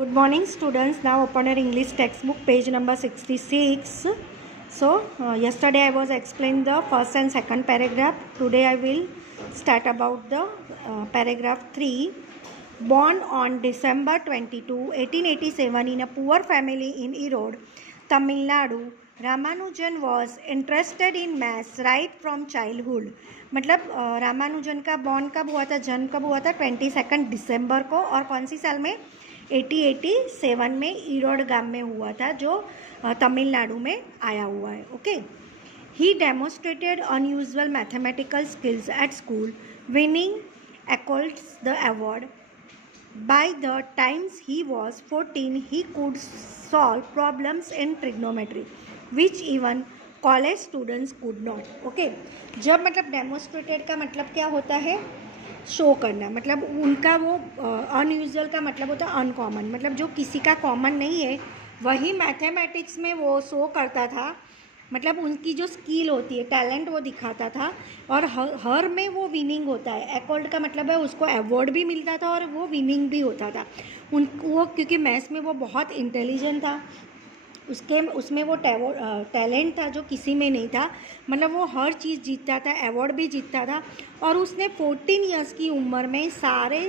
Good morning, students. Now open your English textbook, page number 66. So, yesterday I was explaining the first and second paragraph. Today I will start about the paragraph 3. Born on December 22, 1887 in a poor family in Erode, Tamil Nadu, Ramanujan was interested in maths right from childhood. मतलब रामानुजन का born कब हुआ था, जन्म कब हुआ था, 22 दिसंबर को, और कौन सी साल में, 1887 में ईरोड गांव में हुआ था, जो तमिलनाडु में आया हुआ है. Okay. He demonstrated unusual mathematical skills at school, winning accolades the award. By the times he was 14, he could solve problems in trigonometry, which even college students could not. Okay. जब मतलब डेमोन्स्ट्रेटेड का मतलब क्या होता है, show करना. मतलब उनका वो अनयूजुअल का मतलब होता है अनकॉमन, मतलब जो किसी का कॉमन नहीं है वही मैथमेटिक्स में वो शो करता था. मतलब उनकी जो स्किल होती है, टैलेंट, वो दिखाता था. और हर में वो विनिंग होता है. एकॉल्ड का मतलब है उसको अवार्ड भी मिलता था और वो विनिंग भी होता था. वो क्योंकि मैथ्स में वो बहुत इंटेलिजेंट था, उसमें वो टैलेंट था जो किसी में नहीं था. मतलब वो हर चीज़ जीतता था, अवार्ड भी जीतता था. और उसने 14 ईयर्स की उम्र में सारे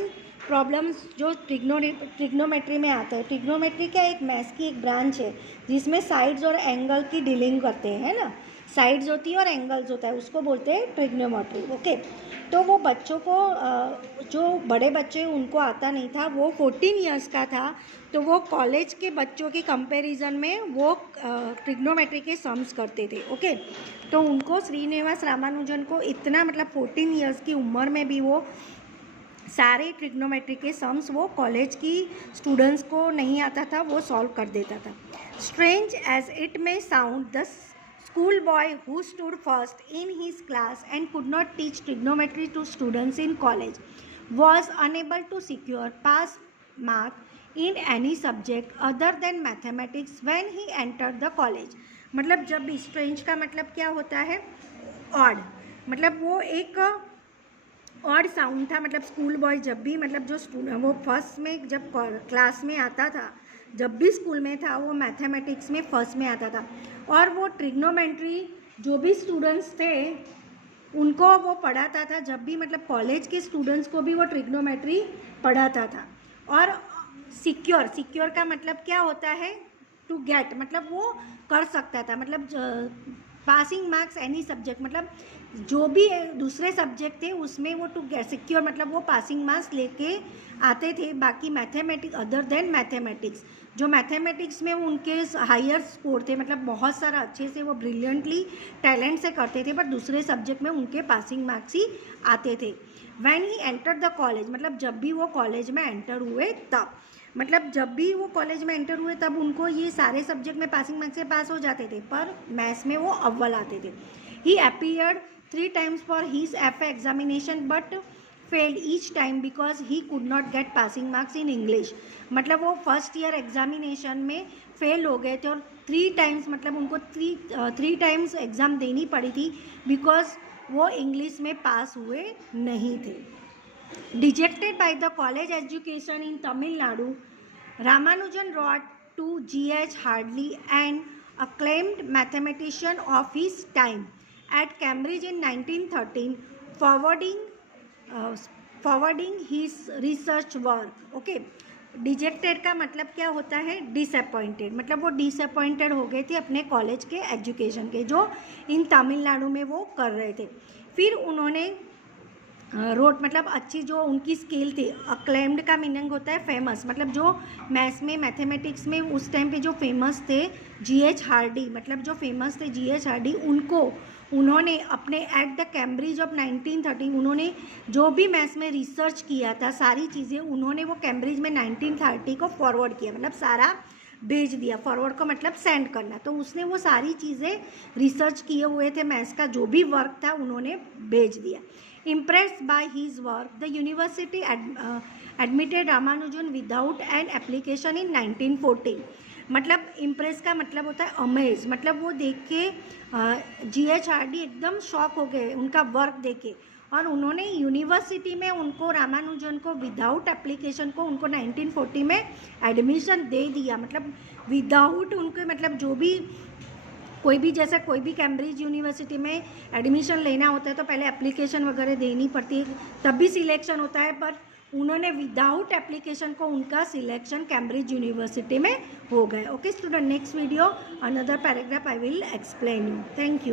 प्रॉब्लम्स जो ट्रिग्नोमेट्री में आते हैं, ट्रिग्नोमेट्री क्या एक मैथ्स की एक ब्रांच है जिसमें साइड्स और एंगल की डीलिंग करते हैं ना. साइड्स होती है और एंगल्स होता है, उसको बोलते हैं ट्रिग्नोमेट्री. ओके. तो वो बच्चों को, जो बड़े बच्चे उनको आता नहीं था, वो 14 ईयर्स का था, तो वो कॉलेज के बच्चों के कंपैरिजन में वो ट्रिग्नोमेट्री के सम्स करते थे. ओके. तो उनको श्रीनिवास रामानुजन को इतना, मतलब 14 ईयर्स की उम्र में भी वो सारे ट्रिग्नोमेट्री के सम्स वो कॉलेज की स्टूडेंट्स को नहीं आता था, वो सॉल्व कर देता था. Strange as it may sound, the school boy who stood first in his class and could not teach trigonometry to students in college was unable to secure pass mark in any subject other than mathematics when he entered the college. मतलब जब strange का मतलब क्या होता है, odd. मतलब वो एक ऑड साउंड था. मतलब स्कूल बॉय जब भी, मतलब जो स्टूडेंट वो फर्स्ट में जब क्लास में आता था, जब भी स्कूल में था, वो मैथमेटिक्स में फर्स्ट में आता था. और वो ट्रिग्नोमेट्री जो भी स्टूडेंट्स थे उनको वो पढ़ाता था. जब भी, मतलब कॉलेज के स्टूडेंट्स को भी वो ट्रिग्नोमेट्री पढ़ाता था. और सिक्योर का मतलब क्या होता है, टू गेट, मतलब वो कर सकता था. मतलब पासिंग मार्क्स एनी सब्जेक्ट, मतलब जो भी दूसरे सब्जेक्ट थे उसमें वो टू गेट सिक्योर, मतलब वो पासिंग मार्क्स लेके आते थे. बाकी मैथमेटिक्स, अदर देन मैथमेटिक्स, जो मैथमेटिक्स में उनके हायर स्कोर थे, मतलब बहुत सारा अच्छे से वो ब्रिलियंटली टैलेंट से करते थे, बट दूसरे सब्जेक्ट में उनके पासिंग मार्क्स ही आते थे. When he enter the college, मतलब जब भी वो कॉलेज में एंटर हुए तब, मतलब जब भी वो कॉलेज में एंटर हुए तब उनको ये सारे सब्जेक्ट में पासिंग मार्क्स से पास हो जाते थे, पर मैथ्स में वो अव्वल आते थे. ही appeared 3 times for his FA examination but failed each time because he could not get passing marks in English. मतलब वो फर्स्ट ईयर एग्जामिनेशन में फेल हो गए थे और 3 times, मतलब उनको 3 times एग्ज़ाम देनी पड़ी थी बिकॉज वो इंग्लिश में पास हुए नहीं थे. Dejected by the college education in Tamil Nadu, Ramanujan wrote to G.H. Hardy, an acclaimed mathematician of his time, at Cambridge in 1913, forwarding his research work. Okay. Dejected का मतलब क्या होता है, डिसअपॉइंटेड. मतलब वो डिसअपॉइंटेड हो गए थे अपने कॉलेज के एजुकेशन के, जो इन तमिलनाडु में वो कर रहे थे. फिर उन्होंने रोट, मतलब अच्छी जो उनकी स्किल थी. अक्लेम्ड का मीनिंग होता है फेमस, मतलब जो मैथ्स में, मैथमेटिक्स में उस टाइम पे जो फेमस थे, G.H. हार्डी, मतलब जो फेमस थे G.H. हार्डी, उन्होंने अपने एट द कैम्ब्रिज ऑफ 1930, उन्होंने जो भी मैथ्स में रिसर्च किया था, सारी चीज़ें उन्होंने वो कैम्ब्रिज में 1930 को फॉरवर्ड किया, मतलब सारा भेज दिया. फॉरवर्ड का मतलब सेंड करना. तो उसने वो सारी चीज़ें रिसर्च किए हुए थे, मैथ्स का जो भी वर्क था उन्होंने भेज दिया. Impressed by his work, the university admitted Ramanujan without an application in 1914. मतलब इम्प्रेस का मतलब होता है अमेज, मतलब वो देख के G.H. हार्डी एकदम शॉक हो गए उनका वर्क देख के, और उन्होंने यूनिवर्सिटी में उनको रामानुजन को विदाउट एप्लीकेशन को उनको 1940 में एडमिशन दे दिया। मतलब विदाउट उनके, मतलब जो भी कोई भी जैसे कोई भी कैम्ब्रिज यूनिवर्सिटी में एडमिशन लेना होता है तो पहले एप्लीकेशन वगैरह देनी पड़ती है, तब भी सिलेक्शन होता है, पर उन्होंने विदाउट एप्लीकेशन को उनका सिलेक्शन कैम्ब्रिज यूनिवर्सिटी में हो गए। Okay student, next video another paragraph I will explain you. Thank you.